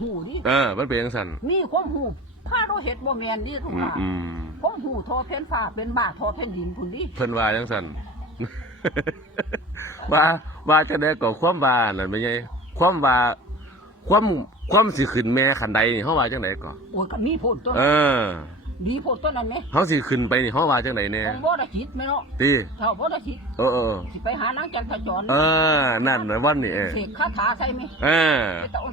หูดิเออมันเป็นจังซั่นมีความหูผ้าเราเห็ดบ่แมนดิทุกอืมว่าอืมความหูทอเพนฟ้าเป็นบ้าทอเพนดินพุ่นดิเพิ่นว่าจังซั่นว่าว่าจะได้ก่อความว่านั่นเป็นไงความว่าความความสิขึ้นแม่คันใดนี่เฮาว่าจังไดก่อโอ้ยก็มีผลต้นเออ ดีผลต้นนั้นไหมเฮาสิขึ้นไปนี่เฮาว่าจังไดแน่ของบ่ได้คิดไหมเนาะติชาวบ่ได้คิดเออเออสิไปหานางจันทจรเออนั่นน่ะวันนี้เออเสกคาถาใช่ไหมเออ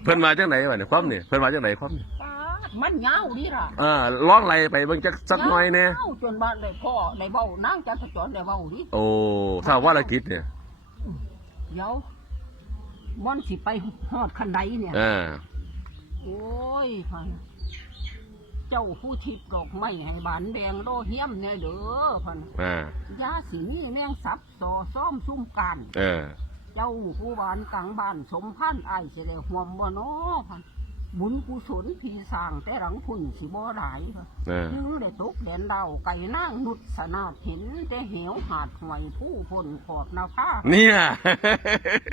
เพิ่นว่าจังไดวะเนี่ยความนี่เพิ่นว่าจังไดความนี่ป๊าดมันยาวดิล่ะเออร้องไล่ไปเบิ่งจักสักหน่อยแน่ยาวจนบ้านได้พ่อได้เบ้านางจันทจรได้เบ้าดิโอ้ถ้าว่าละกิจเนี่ยเดี๋ยวมันสิไปฮอดคันใดเนี่ยเออโอ้ยพัน เจ้าผู้ทิพย์ดอกไม้ให้บานแดงโลเฮียมเนี่ยเด้อพันอ่ายาสีนี่แมงสับสอซ้อมซุ่มกันเออ เจ้าผู้บานกลางบ้านสมพันธ์ไอ้ายสิได้ห่วมบ่น้อพัน บุญกุศลพี่สร้างแต่หลังพุ่นสิบ่หลายพันเออจึงได้ตกแดนดาวไก่นางนุดสนาดเห็นแต่เหวหาดหวยผู้พลขอบนาภา เนี่ย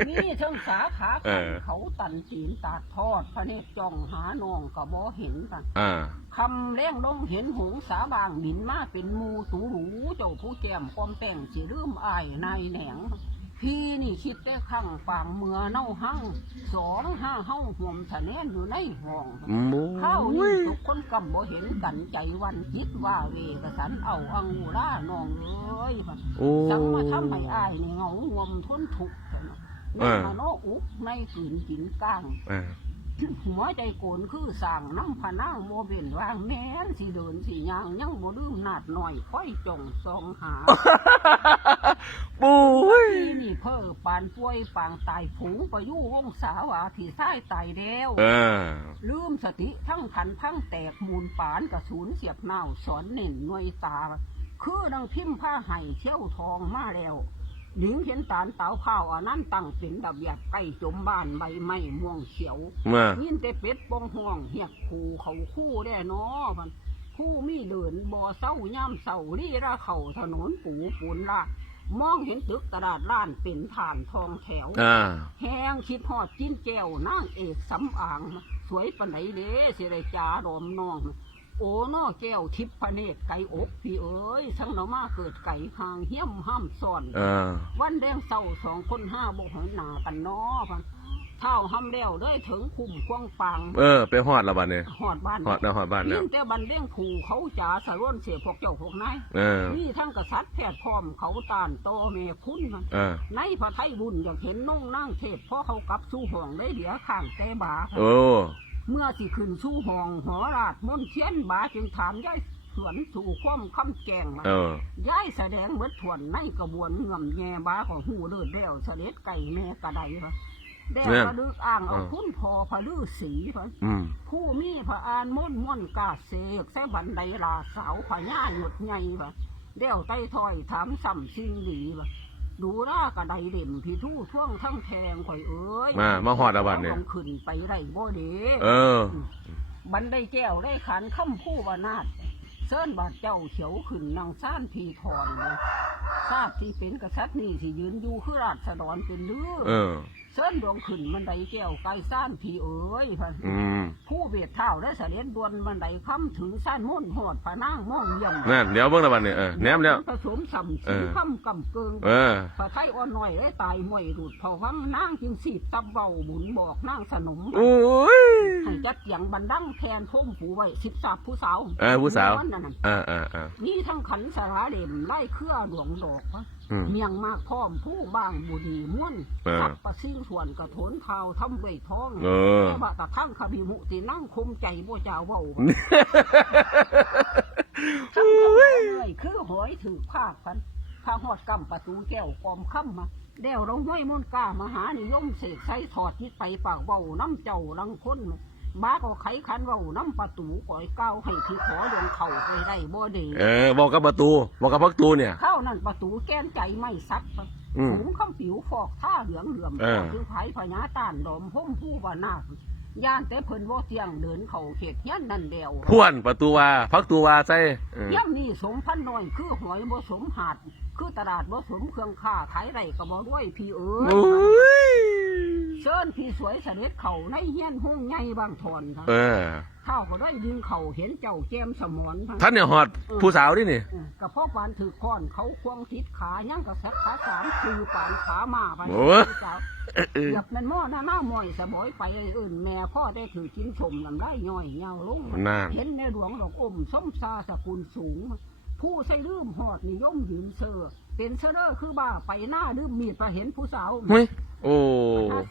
นี่เชิงสาขาเอขันอ เขาตันจีนตาดทอดพระเนตรจ้องหาน้องก็บ่เห็นกันอ่า คำแรงลงเห็นหงสาบางบินมาเป็นหมูตูหรูเจ้าผู้แก้มความแป้งสิลืมอายนายแหนง พี่นี่คิดแต่ข้างฟางเมือเน่าหั่งสองห้าเฮาห่วมทะแนนอยู่ในห้องหมูข้าวนี่ทุกคนกำบ่เห็นกันใจวันคิดว่าเวกสันเอาอังอูร่านองเอ้ยโอ้จังมาทำให้อายนี่เหงางวมทนทุกข์เถอะเนาะเอนี่อมาโนอุกในขืนกินก้างเออ หัวใจโกนคือสั่งน้ำผานั่งโมเบนวางแม้นสิเดินสิยางยังโมลืมนาดหน่อยค่อยจงซองหาปุ้ยที่นี่เพ้อปานป่วยปางตายผูงประยุวงศาวาที่ใต้ตายเดียวเออลืมสติทั้งขันทั้งแตกมูลปานกระสูนเสียบเน่าสอนเน่นหน่วยตา คือนางพิมพ์ผ้าไห้เที่ยวทองมาแล้ว หลิงเห็นตาลเตาข้าวอันนั้นตั้งเป็นดับหยัดใกล้จมบ้านใบไม้ม่วงเขียวมายินแต่เป็ดปองห่วงเหียกคู่เขาคู่ได้นอพันคู่มีเดินบ่อเศร้าย่ำเศร้าลี่ราเข่าถนนปูปูนลาดมองเห็นตึกกระดาษล้านเป็นฐานทองแถวอ่าแหงคิดหอดจิ้นแก้วนางเอกสำอาง สวยปานไหนเด้สิได้จาดอมน้อง โอ้นอแก้วทิพย์พระเนตรไก่อบพี่เอ้ยทั้งหนอมาเกิดไก่ห่างเหี้ยมห้ามซ่อนเออ วันแดงเศร้าสองคนห้าบ่หอยหนากันเนาะพันเท่าห้ำแล้วได้ถึงคุมควงปางเออ ไปฮอดและบัดเนี่ยหอดบ้านฮอดแล้วฮอดบ้านแล้วยิ่งแต่บันเด้งผูเขาจ๋าสะร่นเสียพวกเจ้าพวกนายเออ นี่ทั้งกษัตริย์แพทย์พร้อมเขาตานโตเมคุณมัน เออ ในพระไทยบุญอยากเห็นน้องนั่งเทศเพราะเขากลับสู่ห้องได้เดียวข้างแต่บาโอ้ เมื่อสิขึ้นสู่ห้องหอราชมนต์เทียนบาจึงถามยายสวนสู่ความคำแกงมาเออยายแสดงเบิดถวนในกระบวนเงื่อมแง่บาของหูเดินเดียวเสด็จไก่แม่กระไดค่ะแดวกระดึกอ่างเอาคุณพอพระลือสีค่ะอืมผู้มีพระอานม่นม่อนกาเสกใส่บันไดลาสาวพญาหยดใหญ่ปะเดี่ยวไต้ถอยถามซ้ำสิ่งดีปะ ดูหน้ากระไดเด่มพี่ทู่ท่วงทั้งแทงข่อยเอ้ยมามาฮอดและบัดเนี่ยอาขึ้นไปไรบ่เด้เออ บันไดแก้วได้ขันคำผู้วนาดเส้นบาดเจ้าเขียวขึ้นนางซ่านพีทอนเลยทราบที่เป็นกษัตริย์นี่ที่ยืนอยู่คือราษฎรเป็นลือ เออ เส้นดวงขึ้นบันไดแก้วไกลซ่านพีเอ้ยพันอืมผู้เบียดเท้าได้เสด็จดวนบันไดค้ำถึงสั้นมุ่นหอดผานั่งม่องเยี่ยมนั่นเดี๋ยวเบิ่งและบัดเนี่ยเออแหนมแล้ว ผสมสัมเอสีอค้ำกำเกิง เออผาไทยอ่อนหน่อยได้ตายมวยดูดเผาวังนางจึงสีบตับเบาบุญบอกนางสนมโอ้ย ให้จัดอย่างบันดังแทนพุ่มผูไว้สิบสามผู้สาวเออผู้สาวม้นนั่นน่ะเออเออเออนี่ทั้งขันสาราเด่มไล่เครือดวงดอกวะอืม เมียงมากพร้อมผู้บ้างบุดีม่วนเออ สับประซิ่งส่วนกระโถนเท้าทำใบท้องเออแต่ว่าตะข้างขบิมุตินั่งคมใจบ่เจ้าเว้าทั้งทั้งเลยคือหอยถือภาคพันพาหอดกำประตูแก้วกอมค่ำมาเดวเราห้วยมนต์กล้ามหานิยมเสกใส่ถอดยิดไปปากเบาน้ำเจ้าลังคนบ้าก็ไขขันเบาน้ำประตูก่อยเก้าให้ที่ขอดวงเข่าไปได้บ่เดีเออบอกกับประตูบอกกับพักตูเนี่ย เข้านั่นประตูแก้นใจไม่ซักไป อืมสูงข้ามผิวฟอกท่าเหลืองเหลื่อมเออถึงไผพญาต้านดอมพุ่มผู้ว่านาคย่านแต่เพิ่นว่าเตียงเดินเข่าเขตเฮียนนั่นเดียวพ่วนประตูว่าพักตูว่าใส่เออ ย่ำนี่สมพันน้อยคือหอยบ่สมหาด คือตลาดบ่สมเครื่องค้าขายไรก็บ่ด้วยพี่เอ๋โอ้ยย เชิญพี่สวยเสด็จเขาในเฮียนห้องใหญ่บางทอนครับเออเข้าก็ได้ยิงเขาเห็นเจ้าแจมสมอนครับท่านเนี่ยฮอดผู้สาวดินี่เออกับพ่อปานถือค้อนเขาควงทิศขายังกับสักขาสามคือปานขามาไปโอ้เจ้าเออเออเหยับแมันหม้อหน้าหน้ามอยสะบอยไปเลยอื่นแม่พ่อได้ถือกินชมลำได้ย่อยเงาลงน่าเห็นในหลวงดอกอมส้มซาสกุลสูง ผู้ใส่ลืมหอดนิยมยืนเซอร์เป็นเสอคือบ้าไปหน้าลืมมีดไปเห็นผู้สาวเฮ้ยโอ้ถ้า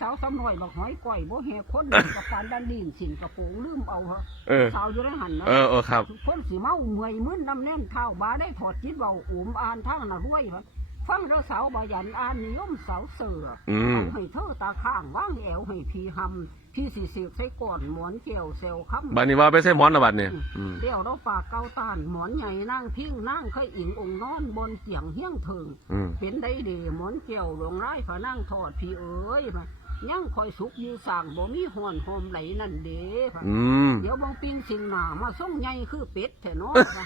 สาวสำรอยบอกหอยก่อยบ่แห่คนกับการดันดินสินกระโปรงลืมเอาเหรอเออสาวอยู่ได้หันนะเออเออครับคนสีเมาเมื่อยมึนน้ำแน่นข้าวบาได้ถอดจิตเบาอุ่มอ่านทั้งน่ะรวยเหรอ ฟังเราสาวบายันอ่านนิยมสาวเสืออืมเอาให้เธอตาข้างว่างแอวให้พี่หำพี่สีเสียกใส่ก่อนหมอนเกี่ยวเซลค้ำ บัดนี้ว่าไปใส่หมอนละบัดเนี่ยอืม เดี๋ยวเราฝากเกาตานหมอนใหญ่นั่งพิงนั่งเคยอิงองค์นอนบนเสียงเฮี้ยงเถิงอืม เป็นได้ดีหมอนเกี่ยวหลงไร้ฝานั่งทอดพี่เอ๋ยพะ ยังคอยสุกอยืสั่งบ่มีห่อนหอมไหลนั่นเด้พะอืม เดี๋ยวบางปิงสิ่งหนามาส่งใหญ่คือเป็ดแท้เนาะพะ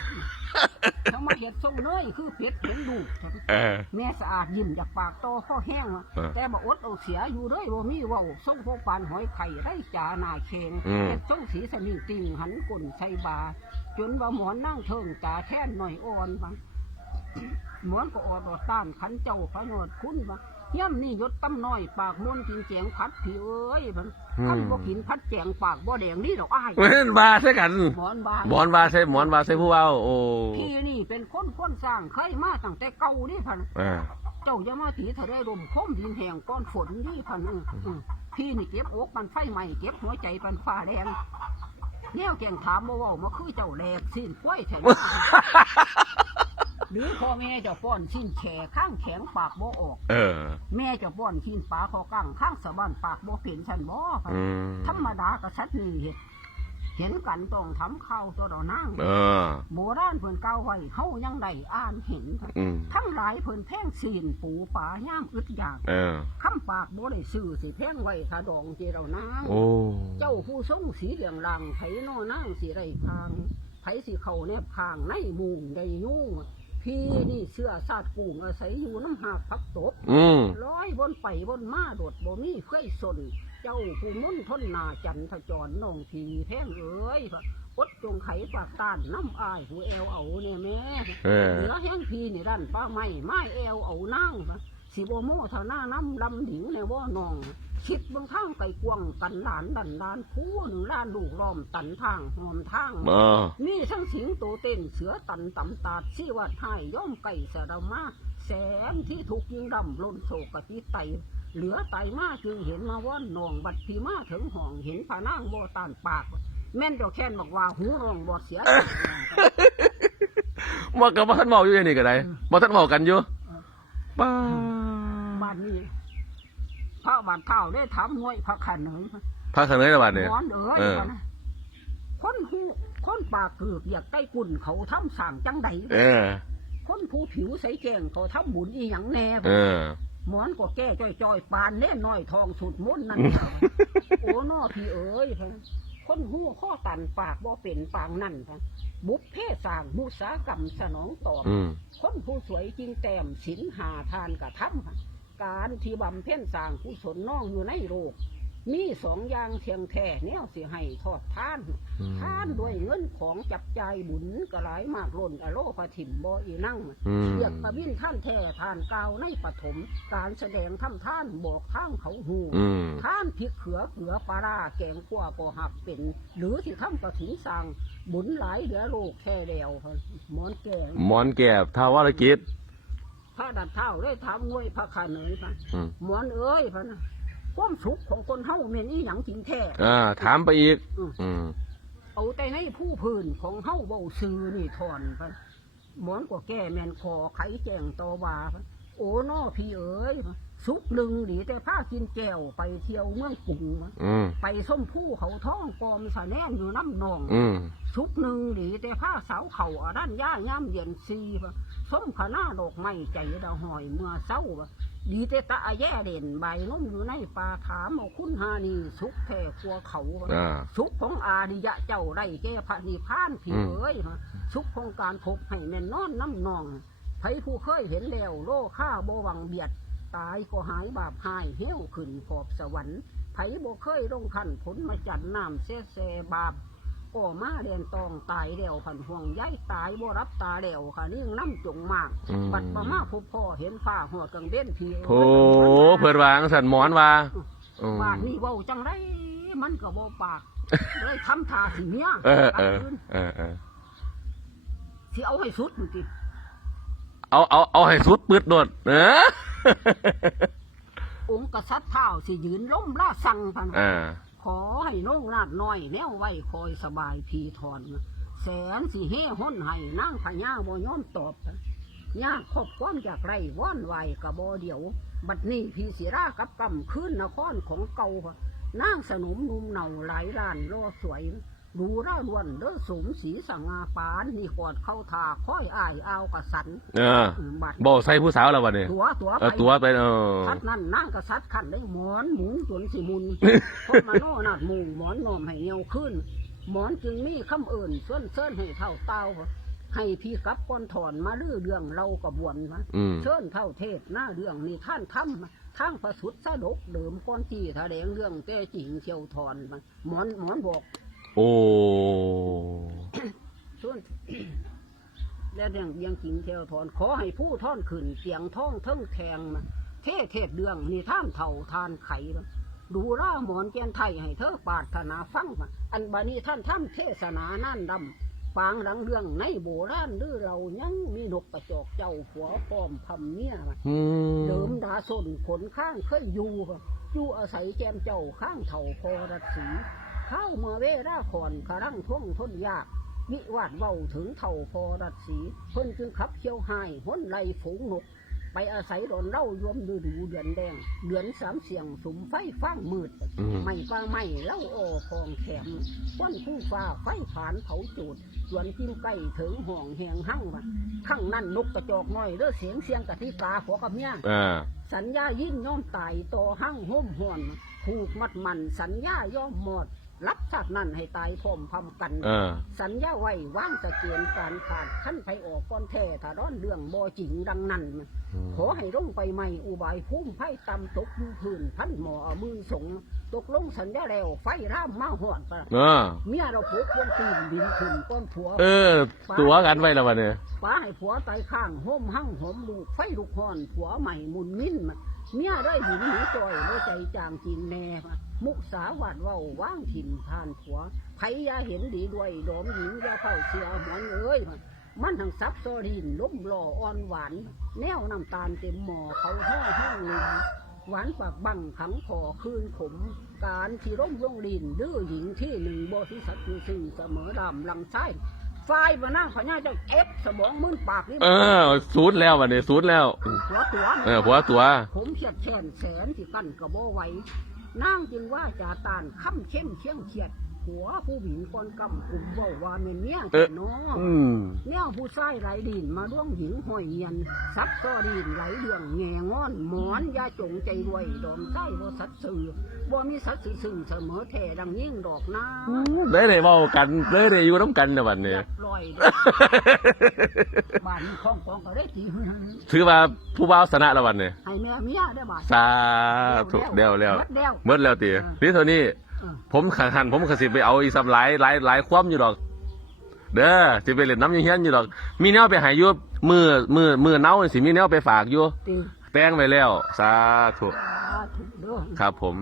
ถ้ามาเห็ดส่งเนยคือเป็ดเห็นดูกเออ แม่สะอาดยิ้มจากปากโตข้อแห้งอะเออแต่บ่อดเอาเสียอยู่เลยบ่มีเว้าส่งพวกปานหอยไข่ได้จ่าหน้าเชงอืมเฮ็ดส่งสีสนิงติ่งหันกุ่นใส่บา จนว่าหมอนนั่งเทิงตาแท่นหน่อยอ่อนบัง หมอนก็ออดอดต้านขันเจ้าพระนอดคุณบัง ย่ำนี่ยศตั้มน้อย ปากมนกินแจงพัดพี่เอ้ยบังขันบ่กินพัดแจงปากบ่แดงนี่ดอกอ้ายเว้นบาใส่กันหมอนบางหมอนบาใส่หมอนบาใส่ผู้เว้าโอ้พี่นี่เป็นคนคนสร้างเคยมาตั้งแต่เก่านี่พันเออเจ้าอย่ามาถีทะเลลมคมดินแหงก้อนฝนนี่พันเออเออพี่นี่เก็บอกมันไฟใหม่เก็บหัวใจปันฟ้าแดงแนวแกงถามบ่เว้ามาคือเจ้าแหลกสิ้นกล้วยแทง หรือพ่อแม่เจะป้อนชิ้นแฉข้างแข็งปากบ่ออก เออ แม่เจะป้อนชิ้นปลาคอกั้งข้างสะบันปากบ่เป็นฉันบ่พันอืม ธรรมดากษัตริย์นี่เฮ็ดเห็นกันต้องทำข้าวตัวดอกนางเออ โบราณเพิ่นกล่าวไว้เฮายังได้อ่านเห็นพันอืม ทั้งหลายเพิ่นแพงซีนปูปลาย่ามอึดอยาก เออ คำปากบ่ได้ซื้อสิแพงไว้ถ้าดองเจเรานางโอ้ เจ้าผู้ทรงสีเหลืองลังไผนอนางสิได้พางไผสิเข้าแนบพางในมุงได้ยุ่ง พี่นี่เสื้อซาดกุ้งอาศัยอยู่น้ำหากพักตบอืมร้อยบนไปบนมาโดดบ่มีเคยสน เจ้าผู้มุ่นทนนาจันทจรน้องพีแพงเอ้ยพะอดจงไขปากตานน้ำอายหูแอวเอาเนี่ยแม่เออ เหนือแห้งพีนี่ด้านป้าไม้ไม้แอวเอานั่งพะสิบโมเท่าหน้าน้ำลำหิงในว่านอง คิดเบางทางไปกวางกันหลานดันดานผู้หนึ่งล้านลูกล้อมตันทางหอมทางเออมีทั้งสิงโตเต้นเสือตันตำตาดชีวัดไห้ย่อมไก่สะดามาแสงที่ถูกยิงดำลนโศกติไตเหลือไตมาจึงเห็นมาว่อนหนองบัดทีมาถึงห้องเห็นผานางโบตานปาก แม่นเจ้าแค้นบอกว่าหูรองบอเสียว่ากับว่าท่านเมาอยู่อย่างนี้ก็ได้ว่าท่านเมากันอยู่ป้าบ้านนี้ พระบาทเท่าได้ถามมวยพระขันเหนยพาข้างในละบัดเนี่ยหมอนเอ๋ยเออว่านะคนหูคนปากเกือกอยากใกล้กุ่นเขาทำสั่งจังใดเออ คนผู้ผิวใสแกงเขาทำบุญอีหยังแน่บ่เออหมอนก็แก้จ้อยๆปานเน่นน้อยทองสุดมุนต์นั่นเจ้าโอ้นอพี่เอ๋ยพะคนหูข้อตันปากบ่เป็นปางนั่นพะบุพเพสร้างบุษากรรมสนองตอบอืมคนผู้สวยจริงแต้มสินหาทานกระทำค่ะ การที่บำเพ็ญสร้างกุศลน้องอยู่ในโลกมีสองอย่างเทียงแท้แนวสิให้ทอดทานอืมทานด้วยเงินของจับใจายบุญกระไรมากล้นอโลปะถิ่มบ่อีนั่งอืมเรียกตะบินท่านแท้ทานกาวในปฐมการแสดงทำท่านบอกทางเขาหูอืมท่านพริกเขือเขือปลาร้าแกงขั่วปอหักเป็น หรือที่ทำกระถิ่นสั่งบุญหลายเหลือโลกแค่เดียวค่ะหมอนแกงหมอนแก่ทาวารกิจพ ระดัดเท่าได้ถามงวยพระขาเหนยพะอืมหมอนเอ้ยพะนะความสุขของคนเฮาเมนอีหยังจริงแท้ อ่าถามไปอีก อืม อืม เอาแต่ในผู้พื้นของเฮาเบาซื้อนี่ทอนพะหมอนก็แก้แมนคอไขแจงตอวาพะโอ้นอพี่เอ๋ยพะ สุกหนึ่งดีแต่ผ้ากินแก้วไปเที่ยวเมืองกรุงพะอืมไปส้มผู้เขาท้องกอมสะแนนอยู่น้ำนอง อืมสุกหนึ่งดีแต่ผ้าสาวเขาอาด้านย่าย่ำเย็นซีพะส้มขนาดอกไม้ใจดาวหอยเมื่อเศร้าพะดีแต่ตาแย่เด่นใบนุ่มอยู่ในป่าถามเอาคุณหานีสุกแท่ครัวเขาพะอ่า สุขของอาดิยะเจ้าได้แก่พระนิพพานพี่อืม เอ้ยฮะสุขของการพบให้แม่นนอนน้ำนองไผผู้เคยเห็นแล้วโลค่าโบหวังเบียด ตายก็หายบาปหายเหี้ยวขึ้นขอบสวรรค์ไผบ่เคยลงขันผลมาจันน้ำเสแสบาปก็มาเรียนตองตายแล้วพันห่วงย้ายตายบ่รับตาแล้วค่ะนี่น้ำจงมากอืมบัดประมาพบพ่อเห็นฟ้าหอดกังเด่นทีโธ่เพิ่นวาจั่งสันหมอนว่าอืมบาดนี่เว้าจังไรมันก็บ่ปากเลยทำท่าสิเมียเออกเอลางอคืนเออเออสิเอาให้สุดมันติเอาเอาเอาให้สุดปืดโดดเออ องค์กษัตริย์เท้าสิยืนล้มล่าสั่งพันอ่า ขอให้น้องนาดน้อยแนวไว้คอยสบายพีทอนแสนสิเฮห้นให้นางพญาบ่ยอมตอบยากครอบความจากไรว่อนไหวกะบ่เดียว บัดนี้พี่ศิรากับกำขึ้นนครของเก่านางสนมนุ่มเนาหลายล้านรอสวย ดูร่าล้วนเด้อสมสีสังอาปานนี่กอดเข้าทาค่อยอายเอากระสันเออบัดบ่ใส่ผู้สาวแล้ววันนี้ตัวตัวเออตัวไปเออทัดนั่นนั่งกษัตริย์ขันได้หมอนหมุนจนสิมุนคนมาโน่นาดหมุงหมอนนอมให้เงียวขึ้น หมอนจึงมีคำเอื่นเส้นเส้นให้เท่าเต้าให้พี่กับคนถอนมาลื้อเรื่องเรากระบวนมาอืมเชิญเท่าเทศหน้าเรื่องนี่ท่านทำทางประสุดสะดกเดิมก้อนที่แถลงเรื่องแต่จริงเชียวถอนมาหมอนหมอนบอก โอ้ส่วนและเรื่องยังจริงเชียวถอนขอให้ผู้ท่อนขึ้นเสียงท่องเทิงแทงมาเทศเทศเรื่องนี่ท่านเท่าทานไขมาดูร่าหมอนแกนไทยให้เธอปรารถนาฟังมาอันบานี้ท่านท่านเทศนานั่นดำฟางหลังเรื่องในโบราณหรือเรายังมีนกกระจอกเจ้าหัวพร้อมพำเมียมาอืมเดิมดาสนขนข้างเคยอยู่บ่อยู่อาศัยแจมเจ้าข้างเถ่าพอรัดสี ข้าวเมื่อเวราขอนกระรังท่วงทนยากวิวาดเว้าถึงเถ่าพอรัดสีเพิ่นจึงขับเขี้ยวหายห้นไล่ฝูงนก ไปอาศัยดอนเล่ายมดูดูเดือนแดง เดือนสามเสียงสุมไฟฟ้างมืดอืมไม่ป้าไม่เล่าโอคองแขมควันผู้ฟ้าไฟผานเผาจูดส่วนจิ้งไก่ถึงห่องแหงหั่งวะข้างนั่นนกกระจอกน้อยเด้อเสียงเสียงกะทิกาหัวกับเมียอ่าสัญญายิ่งย่อมตายต่อหั่งห่มห่อนผูกมัดมันสัญญาย่อมหมด รับชาตินั้นให้ตายพร้อมพำกัน เออ สัญญาไว้ว่างตะเกียนการขาดขั้นไปออกก้อนแท้ถ้าร้อนเรื่องบ่จริงดังนั้น ขอให้ลงไปใหม่อุบายพุ่มไพ่ตำตกอยู่พื้นพันหมอเอามือสงตกลงสัญญาแล้วไฟร่ามมาหอดปะเออ เมียเราผูกวงตีนดินขึ้นก้อนผัว เออ ตัวกันไว้แล้ววันนี้ป้าให้ผัวไตข้างห่มหั่งหอมลูกไฟลูกหอนผัวใหม่มุนมิ้นมา เมียได้หินหนีจอยหัวใจจางจริงแน่มามุกสาหวาดว้าว่างถิ่นทานผัวไผยาเห็นดีด้วยโดมหญิงยาเข้าเสียหมอนเอ้ยมันทั้งซับซอรีนล้มหล่ออ่อนหวาน แนวน้ำตาลเต็มหม้อเขาห่อห้องลืมหวานปากบังขังคอคืนขม การที่ร่มร่วงดินดื้อหญิงที่หนึ่งบริสัทธิ์คือสิ่งเสมอดำลังไส้ ฝ่ายมานั่งพญาเจ้าเอฟสมองมึนปากนี่เออสูดแล้ววันนี้สูดแล้ว หัวตัวเออหัวตัว ผมเฉียดแขนแสนที่กั้นกระโบไหวนั่งจึงว่าจะตานค่ำเข้มเชียงเฉียด หัวผู้หญิงก่อนกำกลุ่มบอกว่าเมียเนี้ยเออเนาะอืมเนี่ยผู้ชายไหลดินมาร่วงหญิงห้อยเงียนซักก็ดินไหลเดืองแงงอนหมอนยาจงใจรวยดอมไส้บ่สัตว์สื่อบ่มีสัตว์สื่อสื่อเสมอแท่ดังยิ่งดอกนาได้ได้เว้ากันได้ได้อยู่น้ำกันนะวันนี้เรียบร้อยเด้อบ้านนี้ของกองก็ได้ตีหึ่งถือว่าผู้บ่าวชนะแล้ววันนี้ให้แม่เมียได้อบาดสาธุเดียวแล้วเดียวเมื่อแล้วตีนี่เท่านี้อืม ผมขันหันผมขสิไปเอาอีสับหลายหลายหลายความอยู่ดอก เด้อสิไปเล่นน้ำอยังเฮียนอยู่ดอก มีแนวไปใหายอยู่มือมือมือเน่าสิมีแนวไปฝากอยู่ตีแป้งไปแล้ว สาธุ สาธุเด้อ ครับผม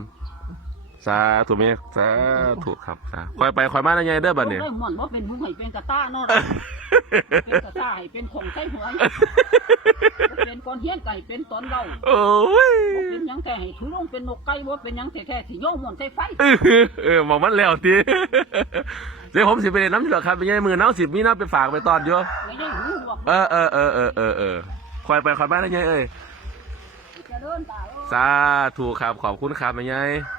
สาธุเมฆสาธุครับสาคอยไปคอยมาในไงเด้อบัดนี้ได้หม่อนว่าเป็นผู้ให้เป็นกระต้าเนาะเป็นกระต้าให้เป็นของใส่หัวเป็นก้อนเฮี้ยนไก่เป็นตอนเล่าโอ้ยบ่เป็นหยังแต่ให้ทุลงเป็นนกไก่บ่เป็นหยังแต่แท้ที่โยมหม่อนใส่ไฟเออเออมองมันแล้วทีเดี๋ยวผมสิไปเล่นน้ำอยู่ดอกครับเป็นไงมือเน่าสิมีน้ำไปฝากไปตอนอยู่ไม่ได้หูหรอกเออเออเออเออเออเออคอยไปคอยมาในไงเอ้ยจะเดินตาเอ้ยสาธุครับขอบคุณครับแม่ยายเ